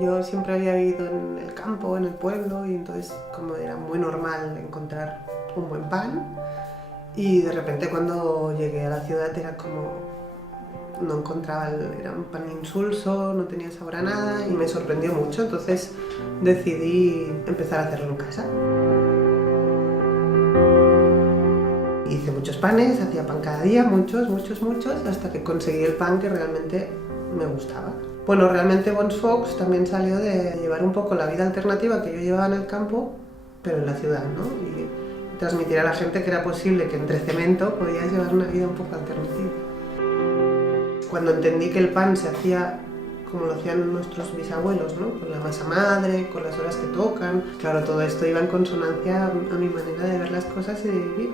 Yo siempre había vivido en el campo, en el pueblo, y entonces como era muy normal encontrar un buen pan. Y de repente cuando llegué a la ciudad era como, no encontraba, era un pan insulso, no tenía sabor a nada y me sorprendió mucho. Entonces decidí empezar a hacerlo en casa. Hice muchos panes, hacía pan cada día, muchos, hasta que conseguí el pan que realmente me gustaba. Bueno, realmente Bons Focs también salió de llevar un poco la vida alternativa que yo llevaba en el campo, pero en la ciudad, ¿no? Y transmitir a la gente que era posible que entre cemento podías llevar una vida un poco alternativa. Cuando entendí que el pan se hacía como lo hacían nuestros bisabuelos, ¿no? Con la masa madre, con las horas que tocan. Claro, todo esto iba en consonancia a mi manera de ver las cosas y de vivir.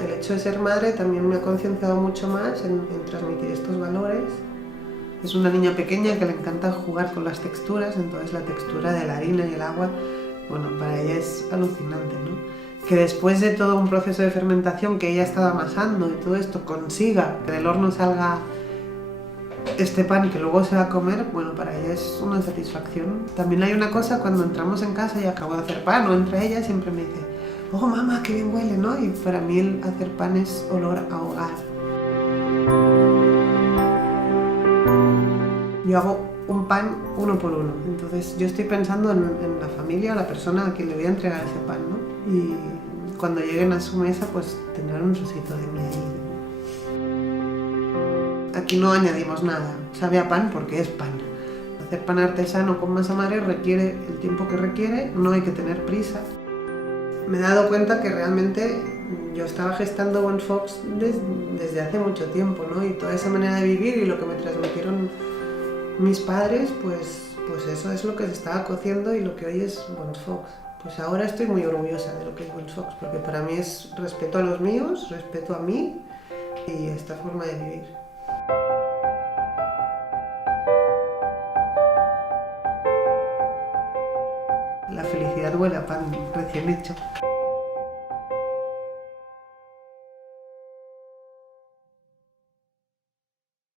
El hecho de ser madre también me ha concienciado mucho más en transmitir estos valores. Es una niña pequeña que le encanta jugar con las texturas, entonces la textura de la harina y el agua, bueno, para ella es alucinante, ¿no? Que después de todo un proceso de fermentación que ella estaba amasando y todo esto consiga que del horno salga este pan que luego se va a comer, bueno, para ella es una satisfacción. También hay una cosa, cuando entramos en casa y acabo de hacer pan o entra ella, siempre me dice: "Oh mamá, qué bien huele", ¿no? Y para mí el hacer pan es olor a hogar. Yo hago un pan uno por uno, entonces yo estoy pensando en la familia o la persona a quien le voy a entregar ese pan, ¿no? Y cuando lleguen a su mesa, pues tendrán un trocito de mí ahí. Aquí no añadimos nada, sabe a pan porque es pan. Hacer pan artesano con masa madre requiere el tiempo que requiere, no hay que tener prisa. Me he dado cuenta que realmente yo estaba gestando Bons Focs desde hace mucho tiempo, ¿no? Y toda esa manera de vivir y lo que me transmitieron mis padres, pues eso es lo que se estaba cociendo y lo que hoy es Bons Focs. Pues ahora estoy muy orgullosa de lo que es Bons Focs, porque para mí es respeto a los míos, respeto a mí y a esta forma de vivir. La felicidad huele a pan recién hecho.